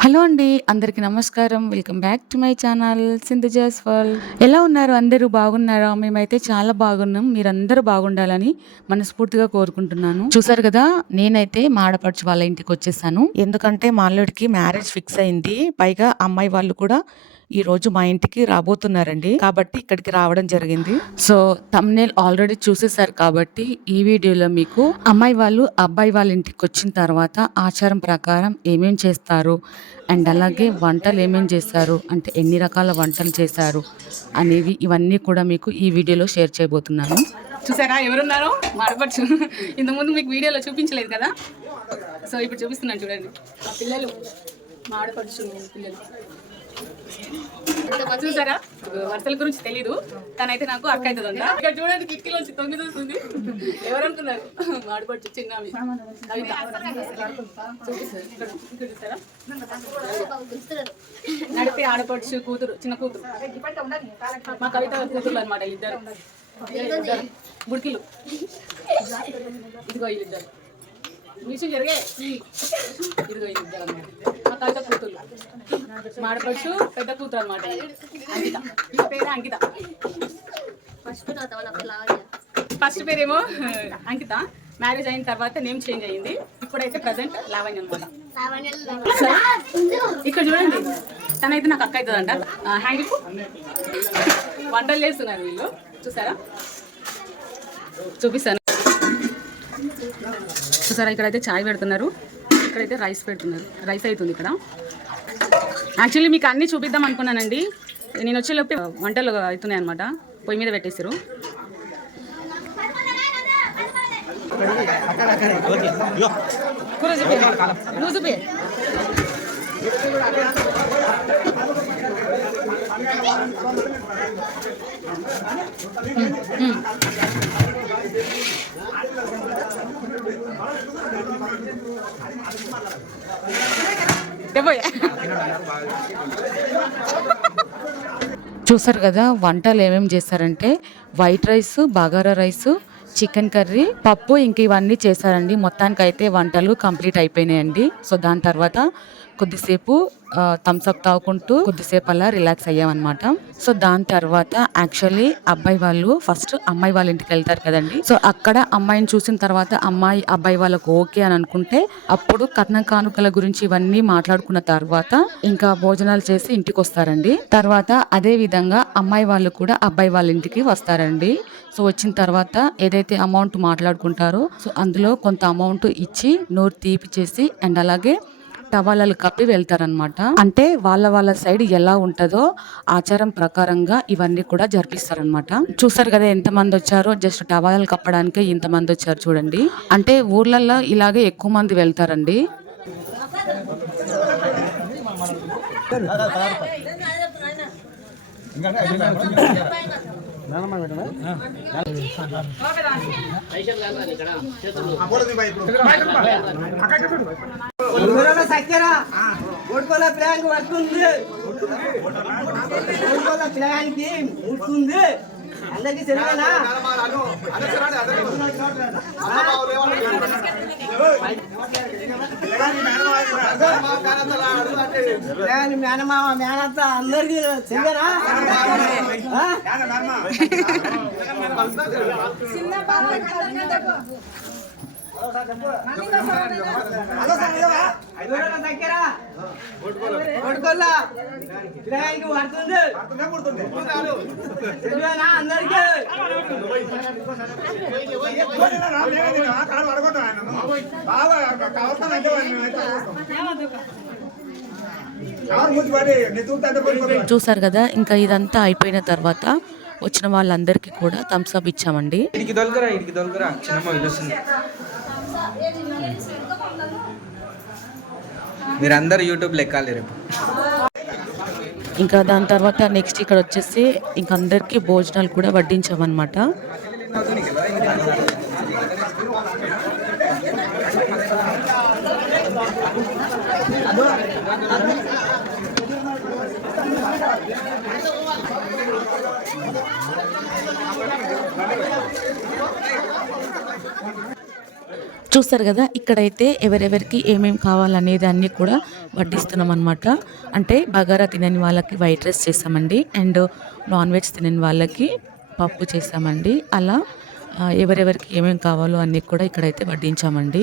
Hello అండి అందరికీ నమస్కారం. Welcome back to my channel Sindhu Jaswal ఎలా ఉన్నారు? అందరూ బాగున్నారా? మేమైతే చాలా బాగున్నాం. మీరందరూ బాగుండాలని మనస్ఫూర్తిగా కోరుకుంటున్నాను. చూసారు కదా నేనైతే మా ఆడపడుచు వాళ్ళ ఇంటికి వచ్చేసాను. ఎందుకంటే మా అల్లుడికి మ్యారేజ్ ఫిక్స్ అయింది. పైగా అమ్మాయి వాళ్ళు కూడా ఈ రోజు మా ఇంటికి రాబోతున్నారండి. కాబట్టి ఇక్కడికి రావడం జరిగింది. సో తమ్నేల్ ఆల్రెడీ చూసేసారు కాబట్టి ఈ వీడియోలో మీకు అమ్మాయి వాళ్ళు అబ్బాయి వాళ్ళ ఇంటికి వచ్చిన తర్వాత ఆచారం ప్రకారం ఏమేం చేస్తారు? అండ్ అలాగే వంటలు ఏమేం చేస్తారు అంటే ఎన్ని రకాల వంటలు చేశారు? అనేవి ఇవన్నీ కూడా మీకు ఈ వీడియోలో షేర్ చేయబోతున్నాను. చూసారా? ఎవరున్నారో? మాడపడుచు ఇంతకుముందు మీకు వీడియోలో చూపించలేదు కదా? సో ఇప్పుడు చూపిస్తున్నాను చూడండి. మా పిల్లలు మాడపడుచు పిల్లలు. చూసారా? వరుసల గురించి తెలీదు. తనైతే నాకు అక్క అవుతుందంట. ఇక్కడ చూడండి కిటికీలోంచి తొంగి చూస్తుంది ఎవరనుకున్నారు? మాడపడుచు చిన్న నడిపి ఆడపడుచు కూతురు చిన్న కూతురు. మా కవిత కూతురు అనమాట ఇద్దరు ఇద్దరు. బుడికిలు. ఇదిగో ఇద్దరు మిషన్ జరిగే ఇదిగో అన్నమాట. మా కవిత కూతురు మాడపడుచు పెద్ద కూతురు అనమాట అంకిత. ఈ పేరు అంకిత. ఫస్ట్ పేరేమో అంకిత. మ్యారేజ్ అయిన తర్వాత నేమ్ చేంజ్ అయ్యింది ఇప్పుడైతే ప్రజెంట్ లావణ్య అనమాట ఇక్కడ చూడండి. తనైతే నాకు అక్క అవుతుందంట. హ్యాండ్ వంటలు చేస్తున్నారు వీళ్ళు. చూసారా? చూపిస్తాను. చూసారా ఇక్కడైతే చాయ్ పెడుతున్నారు. ఇక్కడైతే రైస్ పెడుతున్నారు. రైస్ అవుతుంది ఇక్కడ. యాక్చువల్లీ మీకు అన్నీ చూపిద్దాం అనుకున్నానండి. నేను వచ్చేలోపు వంటలు అవుతున్నాయి అనమాట పొయ్యి మీద పెట్టేసారు చూసారు కదా వంటలు ఏమేమి చేస్తారంటే white rice bagara rice chicken curry పప్పు ఇంక ఇవన్నీ చేశారండి. మొత్తానికి అయితే వంటలు కంప్లీట్ అయిపోయినాయండి. సో దాని తర్వాత కొద్దిసేపు థమ్స్అప్ తాగుకుంటూ కొద్దిసేపు అలా రిలాక్స్ అయ్యామన్నమాట. సో దాని తర్వాత యాక్చువల్లీ అబ్బాయి వాళ్ళు ఫస్ట్ అమ్మాయి వాళ్ళ ఇంటికి వెళ్తారు కదండి. సో అక్కడ అమ్మాయిని చూసిన తర్వాత అమ్మాయి అబ్బాయి వాళ్ళకు ఓకే అని అనుకుంటే అప్పుడు కట్న కానుకల గురించి ఇవన్నీ మాట్లాడుకున్న తర్వాత ఇంకా భోజనాలు చేసి ఇంటికి వస్తారండి. తర్వాత అదే విధంగా అమ్మాయి వాళ్ళు కూడా అబ్బాయి వాళ్ళ ఇంటికి వస్తారండి. సో వచ్చిన తర్వాత ఏదైతే అమౌంట్ మాట్లాడుకుంటారో సో అందులో కొంత అమౌంట్ ఇచ్చి నోరు తీపి చేసి అండ్ అలాగే టవాలలు కప్పి వెళ్తారనమాట అంటే వాళ్ళ వాళ్ళ సైడ్ ఎలా ఉంటుందో ఆచారం ప్రకారంగా ఇవన్నీ కూడా జరిపిస్తారనమాట చూసారు కదా ఎంత మంది వచ్చారో జస్ట్ టవాలలు కప్పడానికే ఇంత మంది వచ్చారు చూడండి. అంటే ఊర్లలో ఇలాగే ఎక్కువ మంది వెళ్తారండి. ఊరలో చక్కెర ఓడుకోల ప్లాంక్ వస్తుంది ప్లాన్కి ముట్టుకుంది అందరికి తెలియనా మేనమామ మేనత్త అందరికి తెలియనా ఊరలో చూసారు కదా ఇంకా ఇదంతా అయిపోయిన తర్వాత వచ్చిన వాళ్ళందరికీ కూడా థమ్స్అప్ ఇచ్చామండి. ఇడికి దొరకరా ఇడికి దొరకరా. చిన్నమ్మ పిలుస్తుంది. మీరందరూ యూట్యూబ్లో ఎక్కాలి రేపు. ఇంకా దాని తర్వాత నెక్స్ట్ ఇక్కడ వచ్చేసి ఇంక అందరికీ భోజనాలు కూడా వడ్డించామన్నమాట. చూస్తారు కదా ఇక్కడైతే ఎవరెవరికి ఏమేమి కావాలనేది అన్నీ కూడా వడ్డిస్తున్నాం అనమాట అంటే బగారా తినని వాళ్ళకి వైట్ రైస్ చేస్తామండి అండ్ నాన్ వెజ్ తినని వాళ్ళకి పప్పు చేస్తామండి. అలా ఎవరెవరికి ఏమేమి కావాలో అన్నీ కూడా ఇక్కడైతే వడ్డించామండి.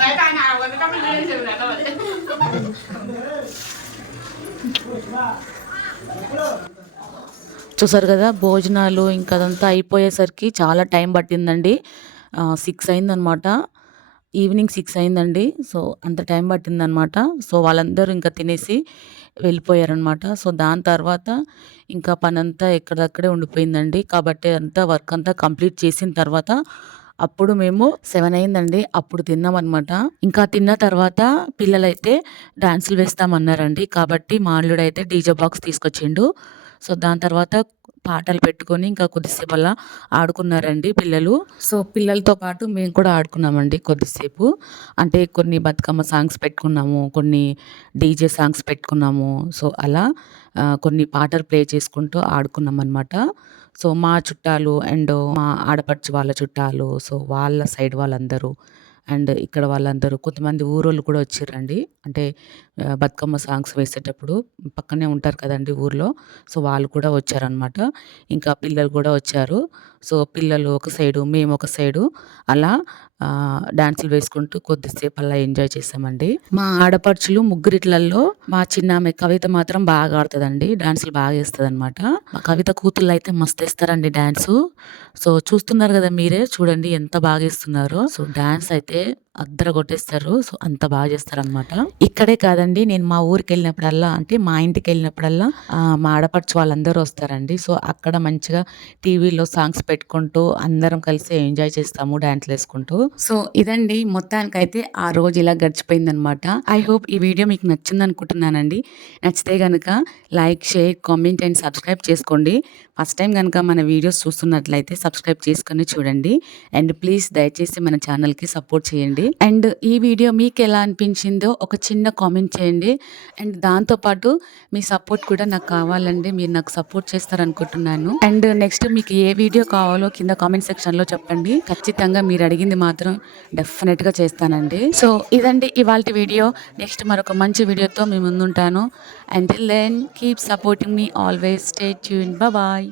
బయట చూసారు కదా భోజనాలు ఇంకా అదంతా అయిపోయేసరికి చాలా టైం పట్టిందండి. సిక్స్ అయిందనమాట. ఈవినింగ్ సిక్స్ అయిందండి. సో అంత టైం పట్టిందనమాట. సో వాళ్ళందరూ ఇంకా తినేసి వెళ్ళిపోయారనమాట. సో దాని తర్వాత ఇంకా పని అంతా ఎక్కడక్కడే ఉండిపోయిందండి. కాబట్టి అంతా వర్క్ అంతా కంప్లీట్ చేసిన తర్వాత అప్పుడు మేము సెవెన్ అయిందండి. అప్పుడు తిన్నామన్నమాట ఇంకా తిన్న తర్వాత పిల్లలైతే డాన్సులు వేస్తామన్నారండి. కాబట్టి మా అల్లుడైతే డీజే బాక్స్ తీసుకొచ్చిండు. సో దాని తర్వాత పాటలు పెట్టుకొని ఇంకా కొద్దిసేపు అలా ఆడుకున్నారండి పిల్లలు. సో పిల్లలతో పాటు మేము కూడా ఆడుకున్నామండి కొద్దిసేపు. అంటే కొన్ని బతుకమ్మ సాంగ్స్ పెట్టుకున్నాము కొన్ని డీజే సాంగ్స్ పెట్టుకున్నాము. సో అలా కొన్ని పాటలు ప్లే చేసుకుంటూ ఆడుకున్నాం అనమాట సో మా చుట్టాలు అండ్ మా ఆడపడుచు వాళ్ళ చుట్టాలు సో వాళ్ళ సైడ్ వాళ్ళందరూ అండ్ ఇక్కడ వాళ్ళందరూ కొంతమంది ఊరోళ్ళు కూడా వచ్చారండి. అంటే బతుకమ్మ సాంగ్స్ వేసేటప్పుడు పక్కనే ఉంటారు కదండి ఊర్లో. సో వాళ్ళు కూడా వచ్చారనమాట ఇంకా పిల్లలు కూడా వచ్చారు. సో పిల్లలు ఒక సైడు మేము ఒక సైడు అలా డ్యాన్సులు డాన్సులు వేసుకుంటూ కొద్దిసేపు అలా ఎంజాయ్ చేసామండి. మా ఆడపడుచులు ముగ్గురిట్లలో మా చిన్న ఆమె కవిత మాత్రం బాగా ఆడుతుందండి డాన్సులు బాగా వేస్తుంది అనమాట మా కవిత కూతుళ్ళు అయితే మస్తు వేస్తారండి డాన్సు. సో చూస్తున్నారు కదా మీరే చూడండి ఎంత బాగా వేస్తున్నారో. సో డాన్స్ అయితే అద్దర కొట్టేస్తారు సో అంత బాగా చేస్తారు అనమాట ఇక్కడే కాదండి నేను మా ఊరికి వెళ్ళినప్పుడల్లా అంటే మా ఇంటికి వెళ్ళినప్పుడల్లా మా ఆడపడుచు వాళ్ళందరూ వస్తారండి. సో అక్కడ మంచిగా టీవీలో సాంగ్స్ పెట్టుకుంటూ అందరం కలిసి ఎంజాయ్ చేస్తాము డాన్స్లు వేసుకుంటూ. సో ఇదండి మొత్తానికైతే ఆ రోజు ఇలా గడిచిపోయింది అనమాట ఐ హోప్ ఈ వీడియో మీకు నచ్చింది అనుకుంటున్నానండి నచ్చితే కనుక like share comment and subscribe చేసుకోండి. ఫస్ట్ టైం కనుక మన వీడియోస్ చూస్తున్నట్లయితే సబ్స్క్రైబ్ చేసుకొని చూడండి. అండ్ ప్లీజ్ దయచేసి మన ఛానల్కి సపోర్ట్ చేయండి. చేయండి. అండ్ ఈ వీడియో మీకు ఎలా అనిపించిందో ఒక చిన్న కామెంట్ చేయండి. అండ్ దాంతోపాటు మీ సపోర్ట్ కూడా నాకు కావాలండి. మీరు నాకు సపోర్ట్ చేస్తారనుకుంటున్నాను. అండ్ నెక్స్ట్ మీకు ఏ వీడియో కావాలో కింద కామెంట్ సెక్షన్లో చెప్పండి. ఖచ్చితంగా మీరు అడిగింది మాత్రం డెఫినెట్గా చేస్తానండి. సో ఇదండి ఇవాళ వీడియో. నెక్స్ట్ మరొక మంచి వీడియోతో మీ ముందుంటాను. అండ్ దెన్ కీప్ సపోర్టింగ్ మీ ఆల్వేస్ స్టే ట్యూన్ బాయ్